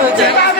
এই নিপীড়িত জনগোষ্ঠীকে তাদের অধিকার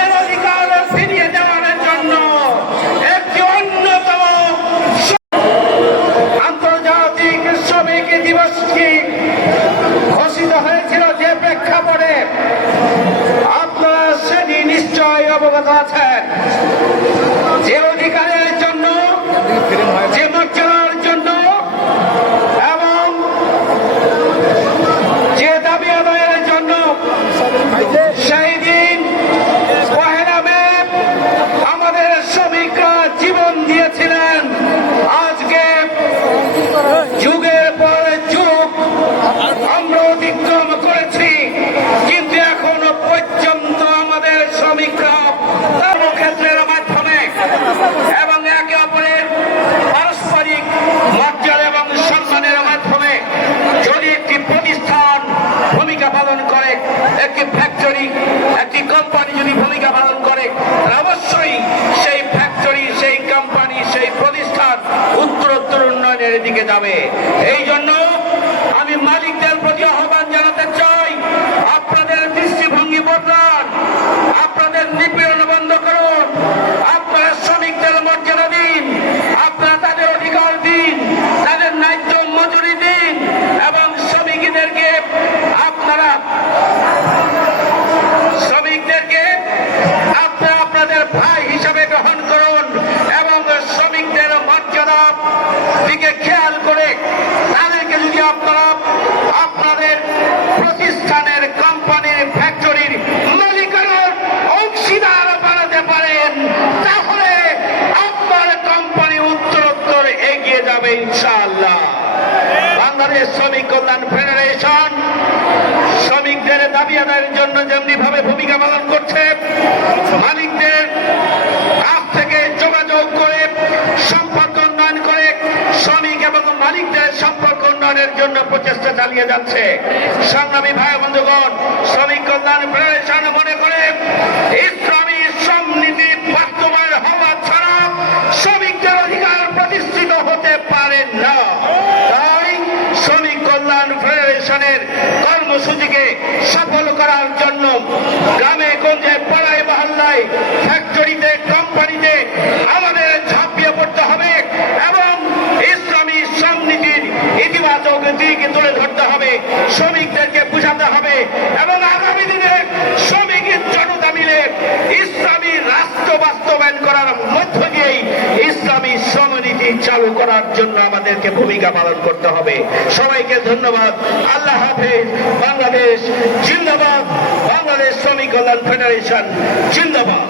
উন্নয়নের দিকে যাবে। এই জন্য আমি মালিকদের প্রতি আহ্বান বাংলাদেশ শ্রমিক কল্যাণ ফেডারেশন। শ্রমিকদের দাবি আদায়ের জন্য যেমনি ভাবে ভূমিকা পালন করছে, মালিকদের কাছ থেকে যোগাযোগ করে, সম্পর্ক উন্নয়ন করে শ্রমিক এবং মালিকদের সম্পর্ক উন্নয়নের জন্য প্রচেষ্টা চালিয়ে যাচ্ছে। সংগ্রামী ভাই বন্ধুগণ, শ্রমিক কল্যাণ ফেডারেশন কর্মসূচিকে সফল করার জন্য গ্রামে, গঞ্জে, পাড়ায়, মহল্লায় ফ্যাক্টরিতে কোম্পানিতে আমাদের ঝাঁপিয়ে পড়তে হবে এবং ইসলামী সমনীতির ইতিবাচক দিক তুলে ধরতে হবে, শ্রমিকদেরকে বোঝাতে হবে এবং আগামী দিনে শ্রমিক জনতা মিলে ইসলামী রাষ্ট্র বাস্তবায়ন করার মধ্য দিয়েই ইসলামী সমনীতি চালু করার জন্য আমাদেরকে ভূমিকা পালন করতে হবে। সবাইকে ধন্যবাদ। আল্লাহ হাফেজ। বাংলাদেশ জিন্দাবাদ। বাংলাদেশ শ্রমিক কল্যাণ ফেডারেশন জিন্দাবাদ।